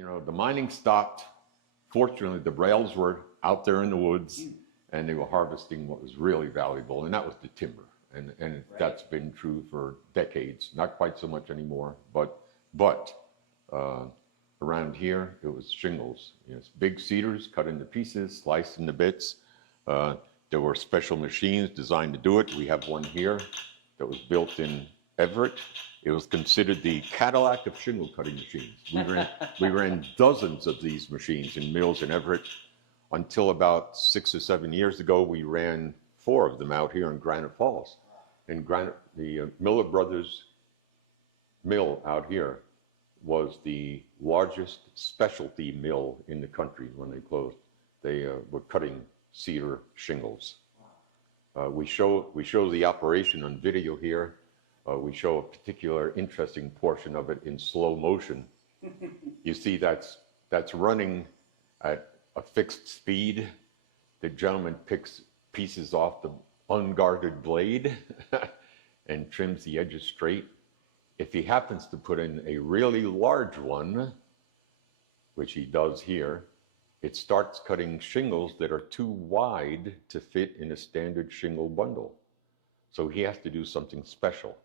you know, the mining stopped. Fortunately, the rails were out there in the woods, and they were harvesting what was really valuable, and that was the timber. And right. That's been true for decades. Not quite so much anymore, but around here, it was shingles. You know, big cedars cut into pieces, sliced into bits. There were special machines designed to do it. We have one here that was built in Everett. It was considered the Cadillac of shingle cutting machines. We ran dozens of these machines in mills in Everett until about 6 or 7 years ago. We ran 4 of them out here in Granite Falls. And the Miller Brothers mill out here was the largest specialty mill in the country when they closed. They were cutting cedar shingles. We show the operation on video here. We show a particular interesting portion of it in slow motion. You see that's running at a fixed speed. The gentleman picks pieces off the unguarded blade and trims the edges straight. If he happens to put in a really large one, which he does here, it starts cutting shingles that are too wide to fit in a standard shingle bundle. So he has to do something special.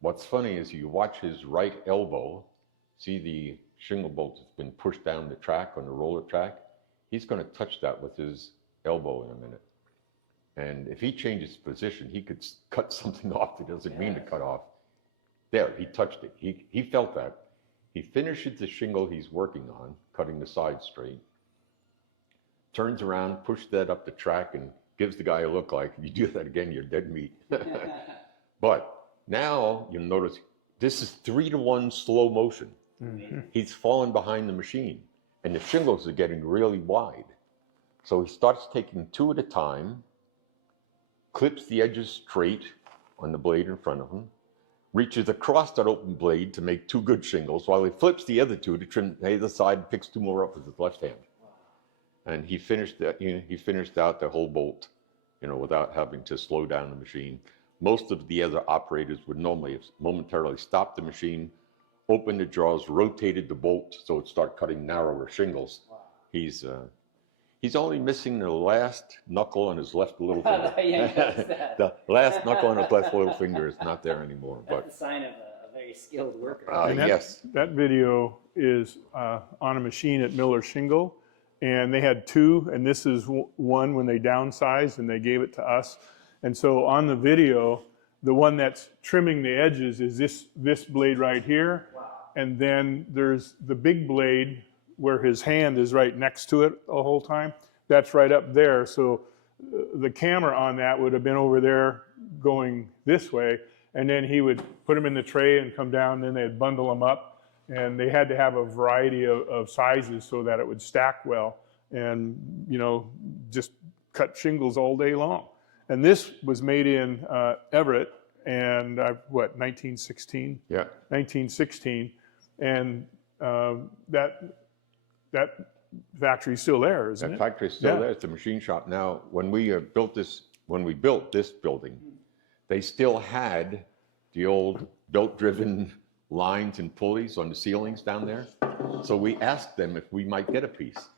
What's funny is you watch his right elbow, see the shingle bolt that's been pushed down the track on the roller track. He's going to touch that with his elbow in a minute. And if he changes position, he could cut something off that doesn't mean to cut off. There, he touched it. He felt that. He finishes the shingle he's working on, cutting the side straight, turns around, pushes that up the track, and gives the guy a look like, if you do that again, you're dead meat. But now you'll notice this is 3-to-1 slow motion. Mm-hmm. He's fallen behind the machine, and the shingles are getting really wide. So he starts taking 2 at a time, clips the edges straight on the blade in front of him, reaches across that open blade to make 2 good shingles, while he flips the other 2 to trim the other side and picks 2 more up with his left hand. And he finished that. You know, he finished out the whole bolt, you know, without having to slow down the machine. Most of the other operators would normally have momentarily stopped the machine, opened the jaws, rotated the bolt so it started cutting narrower shingles. Wow. He's only missing the last knuckle on his left little finger. The last knuckle on his left little finger is not there anymore. That's a sign of a very skilled worker. Yes. That video is on a machine at Miller Shingle, and they had 2, and this is one when they downsized and they gave it to us. And so on the video, the one that's trimming the edges is this blade right here. Wow. And then there's the big blade where his hand is right next to it the whole time. That's right up there. So the camera on that would have been over there going this way. And then he would put them in the tray and come down, and then they'd bundle them up. And they had to have a variety of sizes so that it would stack well. And, you know, just cut shingles all day long. And this was made in Everett, and 1916? Yeah. 1916. And that factory's still there, isn't it? That factory's still there. It's a machine shop now. When we built this building, they still had the old belt-driven lines and pulleys on the ceilings down there. So we asked them if we might get a piece.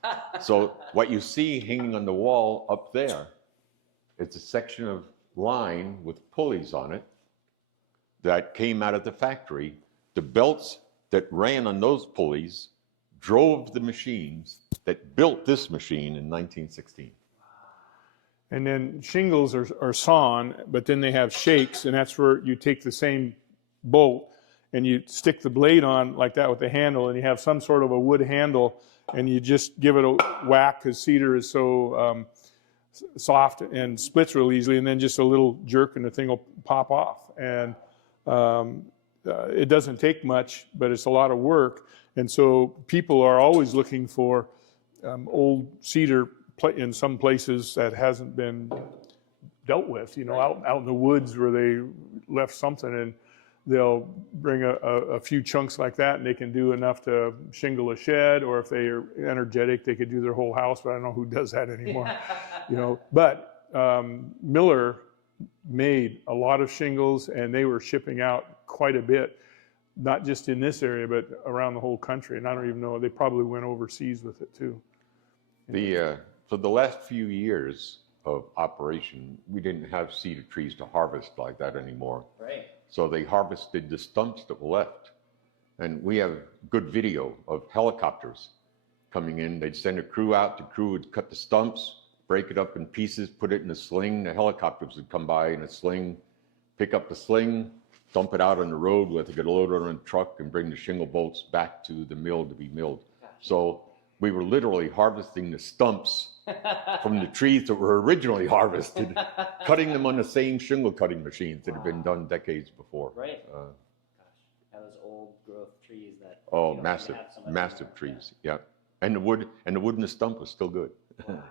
So what you see hanging on the wall up there, it's a section of line with pulleys on it that came out of the factory. The belts that ran on those pulleys drove the machines that built this machine in 1916. And then shingles are sawn, but then they have shakes, and that's where you take the same bolt and you stick the blade on like that with the handle, and you have some sort of a wood handle, and you just give it a whack because cedar is so soft and splits real easily, and then just a little jerk and the thing will pop off. And it doesn't take much, but it's a lot of work. And so people are always looking for old cedar in some places that hasn't been dealt with, you know, out in the woods where they left something, and they'll bring a few chunks like that, and they can do enough to shingle a shed, or if they are energetic, they could do their whole house, but I don't know who does that anymore. You know, but Miller made a lot of shingles, and they were shipping out quite a bit. not just in this area, but around the whole country. And I don't even know, they probably went overseas with it too. For the last few years of operation, we didn't have cedar trees to harvest like that anymore. Right. So they harvested the stumps that were left. And we have good video of helicopters coming in. They'd send a crew out. The crew would cut the stumps, break it up in pieces, put it in a sling. The helicopters would come by in a sling, pick up the sling, dump it out on the road, let it get loaded on a truck, and bring the shingle bolts back to the mill to be milled. So we were literally harvesting the stumps from the trees that were originally harvested, cutting them on the same shingle cutting machines that had been done decades before. Right. Gosh, that was old growth trees that. Oh, you don't massive, have so much massive anymore. trees. Yeah. And the wood in the stump was still good. Wow.